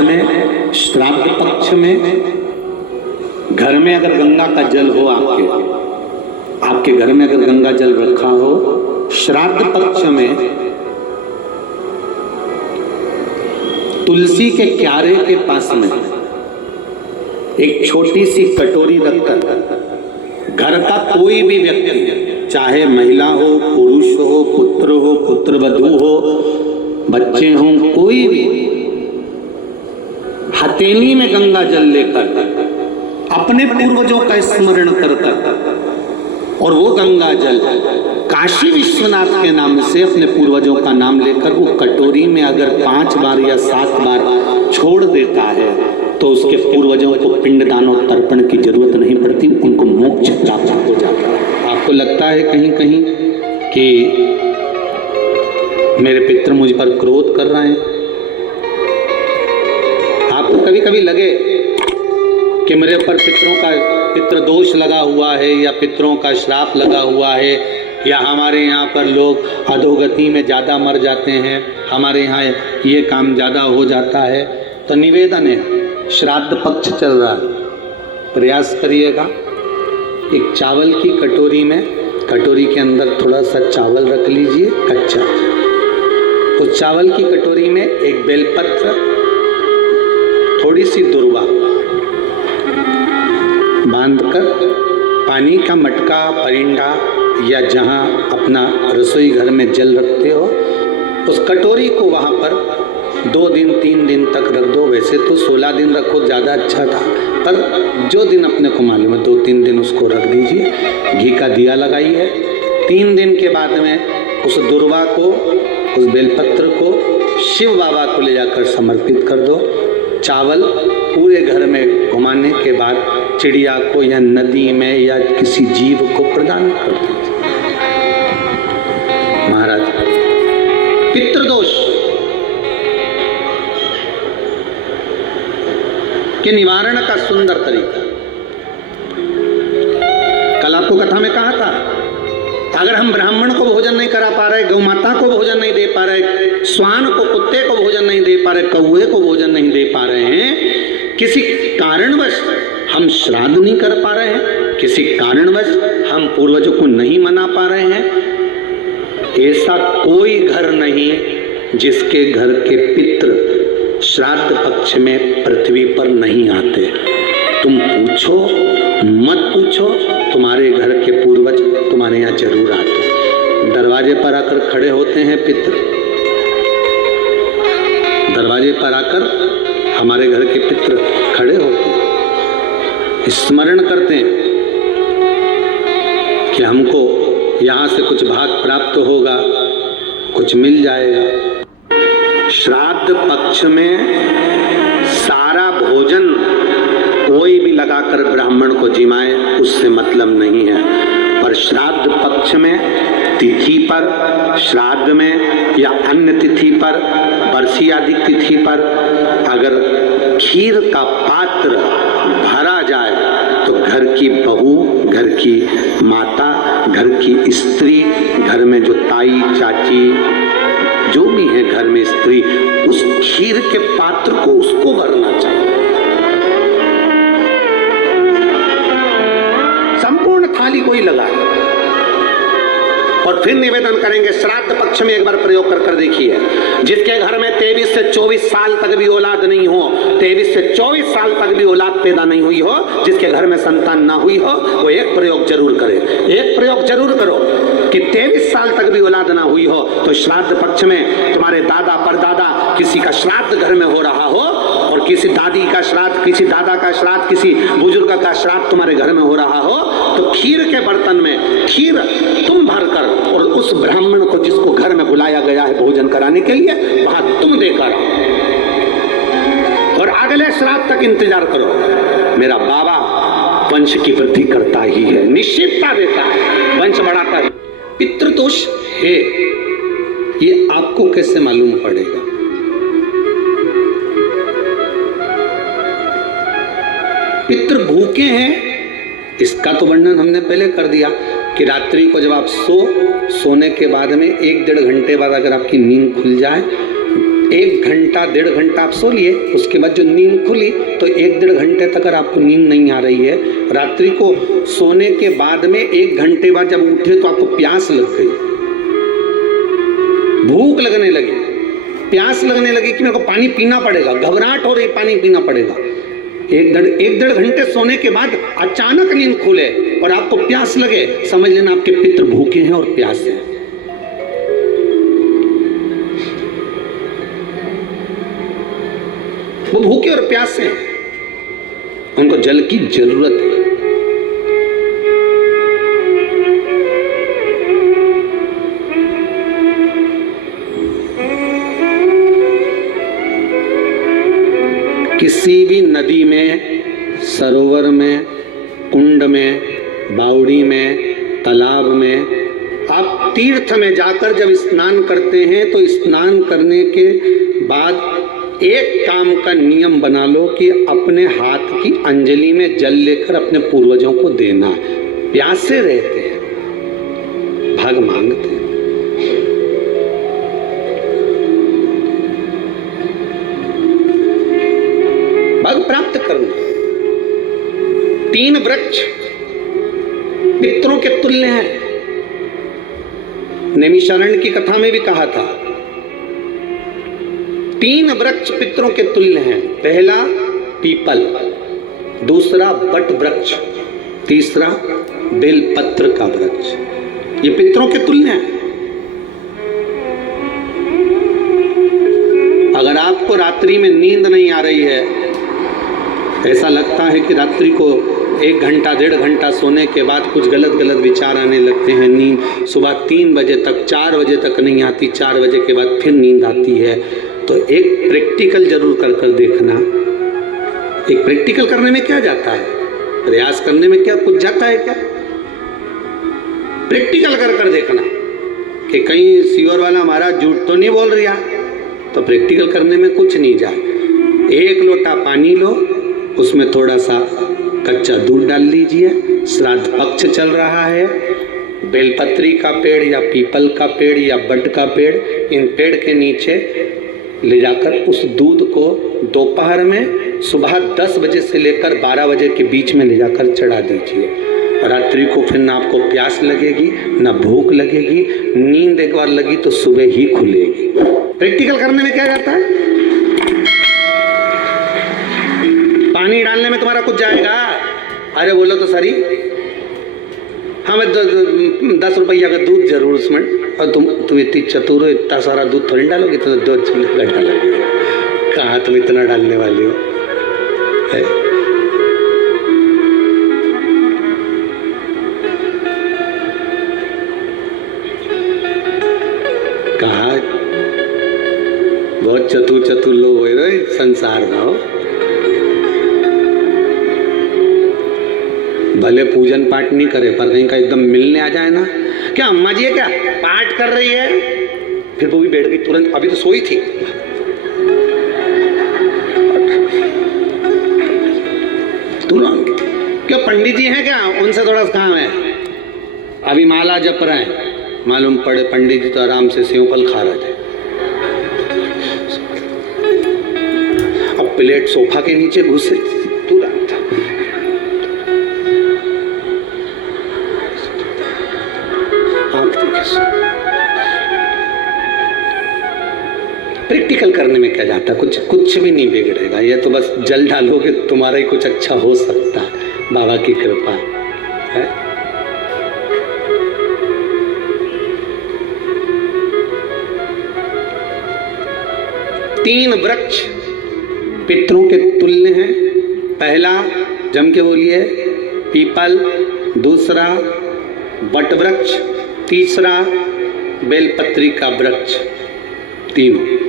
में श्राद्ध पक्ष में घर में अगर गंगा का जल हो, आपके घर में अगर गंगा जल रखा हो, श्राद्ध पक्ष में तुलसी के क्यारे के पास में एक छोटी सी कटोरी रखकर घर का कोई भी व्यक्ति, चाहे महिला हो, पुरुष हो, पुत्र हो, पुत्रवधू हो, बच्चे हों, कोई भी हथेली में गंगा जल लेकर अपने पूर्वजों का स्मरण करकर और वो गंगा जल काशी विश्वनाथ के नाम से अपने पूर्वजों का नाम लेकर वो कटोरी में अगर 5 बार या 7 बार छोड़ देता है तो उसके पूर्वजों को पिंडदान और तर्पण की जरूरत नहीं पड़ती, उनको मोक्ष प्राप्त हो जाता है। आपको लगता है कहीं कहीं कि मेरे पितृ मुझ पर क्रोध कर रहे हैं? आपको कभी कभी लगे कि मेरे ऊपर पितृ दोष लगा हुआ है या पितरों का श्राप लगा हुआ है या हमारे यहाँ पर लोग अधोगति में ज़्यादा मर जाते हैं, हमारे यहाँ ये काम ज़्यादा हो जाता है, तो निवेदन है, श्राद्ध पक्ष चल रहा है, प्रयास करिएगा एक चावल की कटोरी में, कटोरी के अंदर थोड़ा सा चावल रख लीजिए कच्चा, उस चावल की कटोरी में एक बेलपत्र, थोड़ी सी दुर्वा बांधकर पानी का मटका, परिंदा या जहां अपना रसोई घर में जल रखते हो, उस कटोरी को वहां पर 2 दिन 3 दिन तक रख दो। वैसे तो 16 दिन रखो, ज़्यादा अच्छा था, पर जो दिन अपने को मालूम है 2-3 दिन उसको रख दीजिए। घी का दिया लगाइए। 3 दिन के बाद में उस दुर्वा को, उस बेलपत्र को शिव बाबा को ले जाकर समर्पित कर दो। चावल पूरे घर में घुमाने के बाद चिड़िया को या नदी में या किसी जीव को प्रदान कर दीजिए। महाराज, पितृदोष के निवारण का सुंदर तरीका कल आपको कथा में कहा था। अगर हम ब्राह्मण को भोजन नहीं करा पा रहे, गौ माता को भोजन नहीं दे पा रहे, श्वान को, कुत्ते को भोजन नहीं दे पा रहे, कौए को भोजन नहीं दे पा रहे हैं, किसी कारणवश हम श्राद्ध नहीं कर पा रहे हैं, किसी कारणवश हम पूर्वजों को नहीं मना पा रहे हैं, ऐसा कोई घर नहीं जिसके घर के पितृ श्राद्ध पक्ष में पृथ्वी पर नहीं आते। तुम पूछो मत पूछो, तुम्हारे घर के पूर्वज तुम्हारे यहाँ जरूर आते। दरवाजे पर आकर खड़े होते हैं पितृ, दरवाजे पर आकर हमारे घर के पितृ खड़े होते हैं, स्मरण करते हैं कि हमको यहाँ से कुछ भाग प्राप्त होगा, कुछ मिल जाएगा। श्राद्ध पक्ष में सारा भोजन कोई भी लगाकर ब्राह्मण को जिमाए, उससे मतलब नहीं है। पर श्राद्ध पक्ष में तिथि पर, श्राद्ध में या अन्य तिथि पर, बरसी आदि तिथि पर अगर खीर का पात्र भरा जाए तो घर की बहू, घर की माता, घर की स्त्री, घर में जो ताई चाची जो भी है घर में स्त्री, उस खीर के पात्र को उसको भरना चाहिए। संपूर्ण थाली कोई लगाए और फिर निवेदन करेंगे। श्राद्ध पक्ष में एक बार प्रयोग कर देखिए। जिसके घर में 23 से 24 साल तक भी औलाद नहीं हो, 23 से 24 साल तक भी औलाद पैदा नहीं हुई हो, जिसके घर में संतान ना हुई हो, वो एक प्रयोग जरूर करे। एक प्रयोग जरूर करो कि 23 साल तक भी औलाद ना हुई हो तो श्राद्ध पक्ष में तुम्हारे दादा परदादा किसी का श्राद्ध घर में हो रहा हो और किसी दादी का श्राद्ध, किसी दादा का श्राद्ध, किसी बुजुर्ग का श्राद्ध तुम्हारे घर में हो रहा हो, तो खीर के बर्तन में खीर तुम भरकर और उस ब्राह्मण को जिसको घर में बुलाया गया है भोजन कराने के लिए, वहां तुम देकर और अगले श्राद्ध तक इंतजार करो। मेरा बाबा वंश की वृद्धि करता ही है, निश्चितता देता है, वंश बढ़ाता है। पितृदोष है, ये आपको कैसे मालूम पड़ेगा? पितृ भूखे हैं, इसका तो वर्णन हमने पहले कर दिया कि रात्रि को जब आप सोने के बाद में 1-1.5 घंटे बाद अगर आपकी नींद खुल जाए, 1 घंटा 1.5 घंटा आप सो लिए, उसके बाद जो नींद खुली तो 1-1.5 घंटे तक अगर आपको नींद नहीं आ रही है, रात्रि को सोने के बाद में 1 घंटे बाद जब उठे तो आपको प्यास लग गई, भूख लगने लगी, प्यास लगने लगी कि मेरे को पानी पीना पड़ेगा, घबराहट हो रही, पानी पीना पड़ेगा। 1-1.5 घंटे सोने के बाद अचानक नींद खुले और आपको प्यास लगे, समझ लेना आपके पितृ भूखे हैं और प्यासे हैं। वो भूखे और प्यासे हैं, उनको जल की जरूरत है। किसी भी नदी में, सरोवर में, कुंड में, बावड़ी में, तालाब में, आप तीर्थ में जाकर जब स्नान करते हैं तो स्नान करने के बाद एक काम का नियम बना लो कि अपने हाथ की अंजलि में जल लेकर अपने पूर्वजों को देना। प्यासे रहते हैं, भाग मांगते हैं। भाग प्राप्त करना। 3 वृक्ष पितरों के तुल्य हैं। नैमिषारण्य की कथा में भी कहा था 3 वृक्ष पितरों के तुल्य हैं। पहला पीपल, दूसरा बट वृक्ष, तीसरा बेलपत्र का वृक्ष। ये पितरों के तुल्य हैं। अगर आपको रात्रि में नींद नहीं आ रही है, ऐसा लगता है कि रात्रि को 1 घंटा 1.5 घंटा सोने के बाद कुछ गलत विचार आने लगते हैं, नींद सुबह 3 बजे तक 4 बजे तक नहीं आती, 4 बजे के बाद फिर नींद आती है, तो एक प्रैक्टिकल जरूर कर देखना। एक प्रैक्टिकल करने में क्या जाता है, प्रयास करने में क्या कुछ जाता है क्या? प्रैक्टिकल कर देखना कि कहीं सीवर वाला महाराज झूठ तो नहीं बोल रहा, तो प्रैक्टिकल करने में कुछ नहीं जाए। 1 लोटा पानी लो, उसमें थोड़ा सा कच्चा दूध डाल लीजिए, श्राद्ध पक्ष चल रहा है, बेलपत्री का पेड़ या पीपल का पेड़ या बट का पेड़, इन पेड़ के नीचे ले जाकर उस दूध को दोपहर में सुबह 10 बजे से लेकर 12 बजे के बीच में ले जाकर चढ़ा दीजिए। रात्रि को फिर ना आपको प्यास लगेगी, ना भूख लगेगी, नींद एक बार लगी तो सुबह ही खुलेगी। प्रैक्टिकल करने में क्या जाता है? पानी डालने में तुम्हारा कुछ जाएगा? अरे बोलो तो सरी, हमें 10 रुपया का दूध जरूर उसमें, और तुम इतनी चतुर हो, इतना सारा दूध थोड़ी डालोगे, तो 2 घंटा लगेगा। कहाँ तुम इतना डालने वाले हो? कहाँ बहुत चतुर लोग हो रहे संसार में हो। भले पूजन पाठ नहीं करे, पर कहीं का एकदम मिलने आ जाए ना, क्या अम्मा जी है क्या पाठ कर रही है, फिर वो भी बैठ गई तुरंत, अभी तो सोई थी। तुरंत क्या पंडित जी हैं क्या, उनसे थोड़ा काम है, अभी माला जप रहे हैं, मालूम पड़े पंडित जी तो आराम से सेव फल खा रहे थे। अब प्लेट सोफा के नीचे घुसे तुरंत। प्रैक्टिकल करने में क्या जाता, कुछ भी नहीं बिगड़ेगा। ये तो बस जल डालोगे तुम्हारा ही कुछ अच्छा हो सकता है, बाबा की कृपा है। तीन वृक्ष पितरों के तुल्य हैं। पहला जम के बोलिए पीपल, दूसरा बट वृक्ष, तीसरा बेलपत्री का वृक्ष। तीनों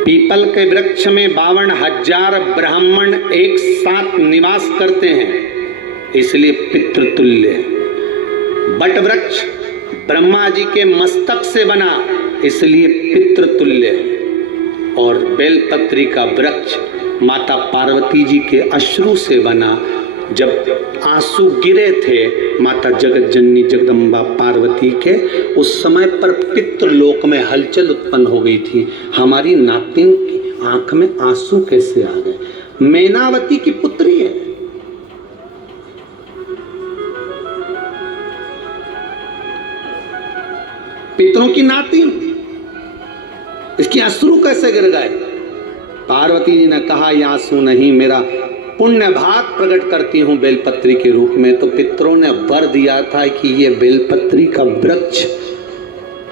पीपल के वृक्ष में 52,000 ब्राह्मण एक साथ निवास करते हैं, इसलिए पितृतुल्य। बट वृक्ष ब्रह्मा जी के मस्तक से बना, इसलिए पितृतुल्य। और बेलपत्री का वृक्ष माता पार्वती जी के अश्रु से बना, जब आंसू गिरे थे माता जगत जननी जगदम्बा पार्वती के, उस समय पर पितृलोक में हलचल उत्पन्न हो गई थी। हमारी नातिन की आंख में आंसू कैसे आ गए? मैनावती की पुत्री है, पितरों की नातिन, इसकी अश्रु कैसे गिर गए? पार्वती जी ने कहा ये आंसू नहीं, मेरा पुण्य भाग प्रकट करती हूं बेलपत्री के रूप में। तो पितरों ने वर दिया था कि ये बेलपत्री का वृक्ष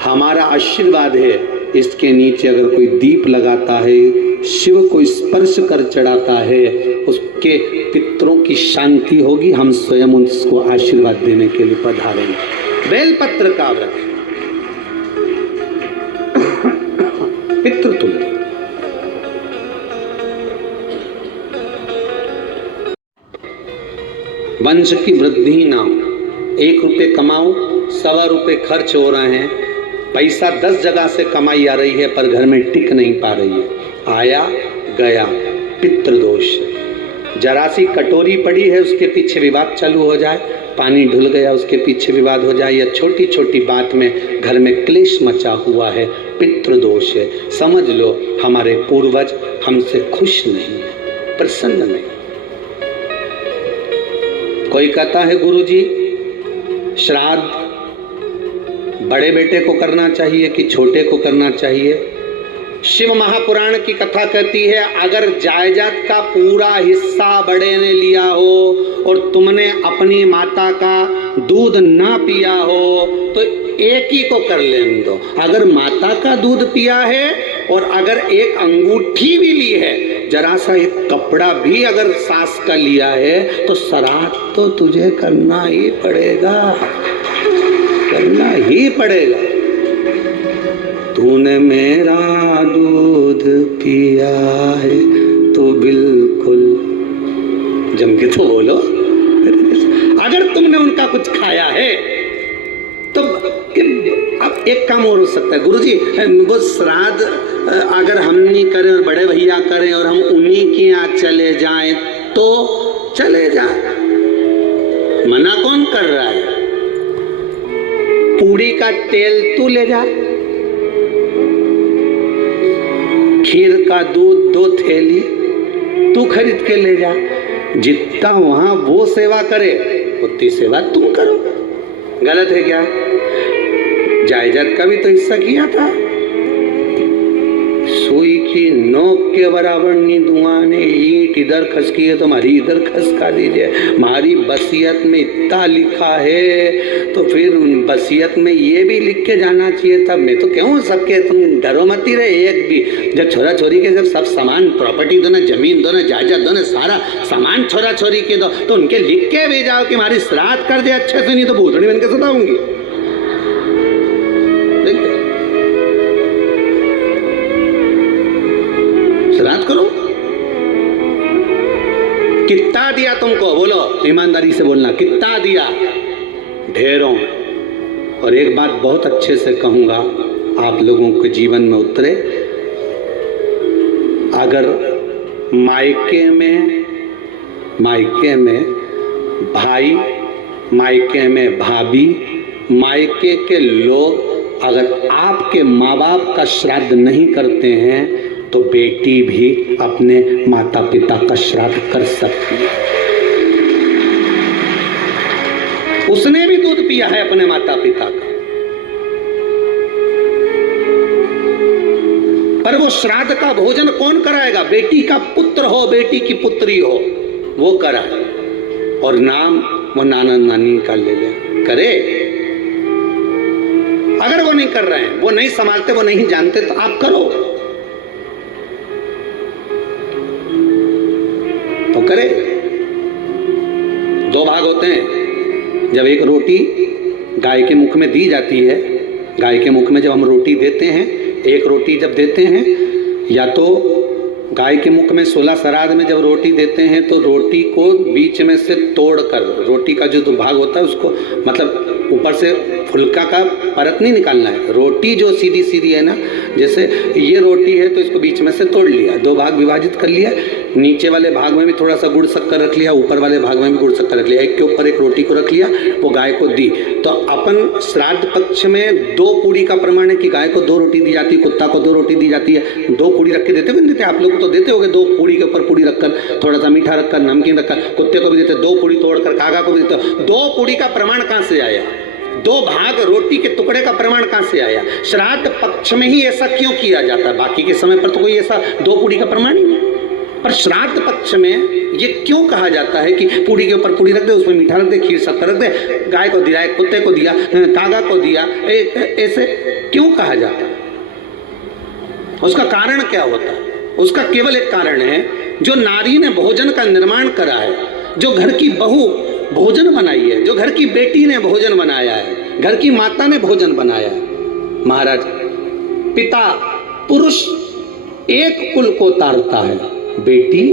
हमारा आशीर्वाद है, इसके नीचे अगर कोई दीप लगाता है, शिव को स्पर्श कर चढ़ाता है, उसके पितरों की शांति होगी। हम स्वयं उसको आशीर्वाद देने के लिए पधारेंगे। बेलपत्र का वृक्ष पितृतुल्य। वंश की वृद्धि ना हो, 1 रुपये कमाओ, 1.25 रुपये खर्च हो रहे हैं, पैसा 10 जगह से कमाई आ रही है पर घर में टिक नहीं पा रही है, आया गया, पितृदोष। जरा सी कटोरी पड़ी है उसके पीछे विवाद चालू हो जाए, पानी ढुल गया उसके पीछे विवाद हो जाए, या छोटी छोटी बात में घर में क्लेश मचा हुआ है, पितृदोष है। समझ लो हमारे पूर्वज हमसे खुश नहीं, प्रसन्न नहीं। कोई कहता है गुरुजी श्राद्ध बड़े बेटे को करना चाहिए कि छोटे को करना चाहिए? शिव महापुराण की कथा कहती है अगर जायदाद का पूरा हिस्सा बड़े ने लिया हो और तुमने अपनी माता का दूध ना पिया हो तो एक ही को कर लेने दो। अगर माता का दूध पिया है और अगर एक अंगूठी भी ली है, जरा सा एक कपड़ा भी अगर सास का लिया है, तो श्राद्ध तो तुझे करना ही पड़ेगा, करना ही पड़ेगा। तूने मेरा दूध पिया है तो बिल्कुल जम के तो बोलो। अगर तुमने उनका कुछ खाया है तो अब एक काम और हो सकता है, गुरुजी वो श्राद्ध अगर हम नहीं करें और बड़े भैया करें और हम उन्हीं के यहाँ चले जाएं तो चले जाएं, मना कौन कर रहा है? पूड़ी का तेल तू ले जा, खीर का दूध 2 थैली तू खरीद के ले जा। जितना वहां वो सेवा करे उतनी सेवा तुम करो। गलत है क्या? जायदाद का भी तो हिस्सा किया था। सुई की नोक के बराबर नहीं दुआने, ईंट इधर खसकी है तो हमारी इधर खसका दीजिए। हमारी बसियत में इतना लिखा है तो फिर बसियत में ये भी लिख के जाना चाहिए था। मैं तो कहूँ सबके तुम डरो मत ही रहे एक भी। जब छोरा छोरी के जब सब सामान प्रॉपर्टी दो ना, जमीन दो ना, जायदाद दो ना, सारा सामान छोरा छोरी के दो तो उनके लिख के भी जाओ कि हमारी श्राद्ध कर दे अच्छे से, नहीं तो भूतड़ी बन के सताऊंगी। श्राद्ध करो। कितना दिया तुमको? बोलो ईमानदारी से बोलना, कितना दिया? ढेरों। और एक बात बहुत अच्छे से कहूंगा, आप लोगों के जीवन में उतरे। अगर मायके में भाई, मायके में भाभी, मायके के लोग अगर आपके माँ बाप का श्राद्ध नहीं करते हैं तो बेटी भी अपने माता पिता का श्राद्ध कर सकती है। उसने भी दूध पिया है अपने माता पिता का, पर वो श्राद्ध का भोजन कौन कराएगा? बेटी का पुत्र हो, बेटी की पुत्री हो, वो कराए। और नाम वो नाना नानी का ले ले, करे। अगर वो नहीं कर रहे हैं, वो नहीं संभालते, वो नहीं जानते, तो आप करो तो करे। 2 भाग होते हैं। जब एक रोटी गाय के मुख में दी जाती है, गाय के मुख में जब हम रोटी देते हैं, एक रोटी जब देते हैं, या तो गाय के मुख में 16 श्राद्ध में जब रोटी देते हैं तो रोटी को बीच में से तोड़कर, रोटी का जो भाग होता है उसको, मतलब ऊपर से फुल्का का परत नहीं निकालना है। रोटी जो सीधी सीधी है ना, जैसे ये रोटी है तो इसको बीच में से तोड़ लिया, 2 भाग विभाजित कर लिया, नीचे वाले भाग में भी थोड़ा सा गुड़ शक्कर रख लिया, ऊपर वाले भाग में भी गुड़ शक्कर रख लिया, एक के ऊपर एक रोटी को रख लिया, वो गाय को दी। तो अपन श्राद्ध पक्ष में 2 पूड़ी का प्रमाण है कि गाय को 2 रोटी दी जाती है, कुत्ता को 2 रोटी दी जाती है। 2 पूड़ी रख के देते भी नहीं देते? आप लोग तो देते होगे, 2 पूड़ी के ऊपर पूड़ी रखकर, थोड़ा सा मीठा रखकर, नमकीन रखकर, कुत्ते को भी देते, 2 पूड़ी तोड़कर कागा को भी देते। 2 पूड़ी का प्रमाण कहाँ से आया? 2 भाग रोटी के टुकड़े का प्रमाण कहां से आया? श्राद्ध पक्ष में ही ऐसा क्यों किया जाता है? बाकी के समय पर तो कोई ऐसा 2 पूड़ी का प्रमाण ही नहीं। पर श्राद्ध पक्ष में ये क्यों कहा जाता है कि पूड़ी के ऊपर पूड़ी रख दे, उसमें मीठा रख दे, खीर शक्कर रख दे, गाय को दिया, कुत्ते को दिया, कागा को दिया, ऐसे क्यों कहा जाता है? उसका कारण क्या होता है? उसका केवल एक कारण है, जो नारी ने भोजन का निर्माण करा है, जो घर की बहू भोजन बनाई है, जो घर की बेटी ने भोजन बनाया है, घर की माता ने भोजन बनाया है। महाराज, पिता पुरुष एक कुल को तारता है, बेटी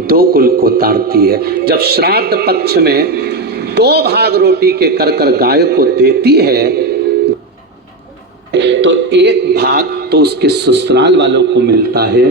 2 कुल को तारती है। जब श्राद्ध पक्ष में 2 भाग रोटी के कर गाय को देती है, तो 1 भाग तो उसके ससुराल वालों को मिलता है